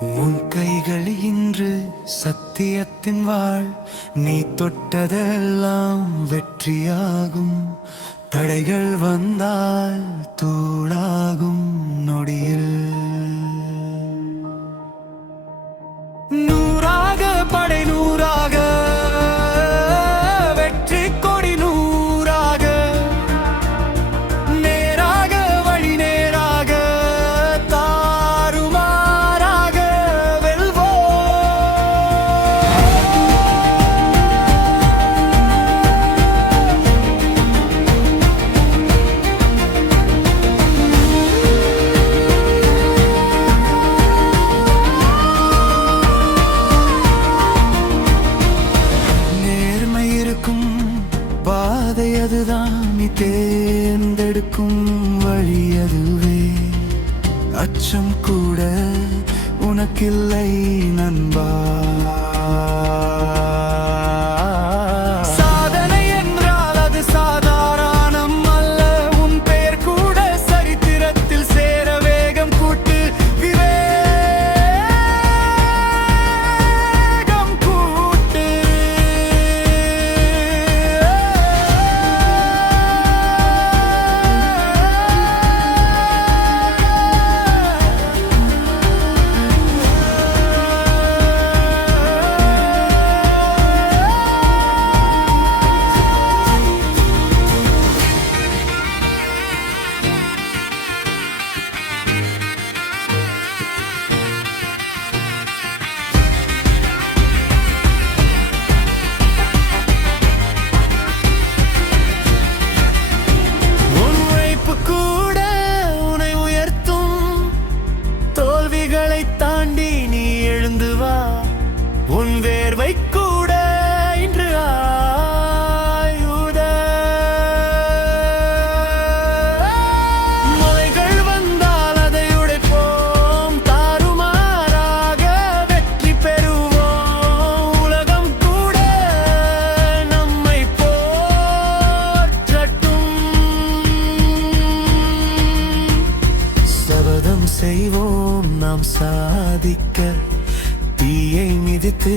உன் கைகள் இன்று சத்தியத்தின் வாழ் நீ தொட்டதெல்லாம் வெற்றியாகும். தடைகள் வந்தால் தூளாகும். இருக்கும் வழி அதுவே. அச்சம் கூட உனக்கில்லை நண்பா. நாம் சாதிக்க தீயை மிதித்து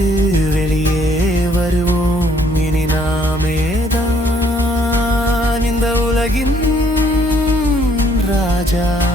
வெளியே வருவோம். இனி நாமேதான் இந்த உலகின் ராஜா.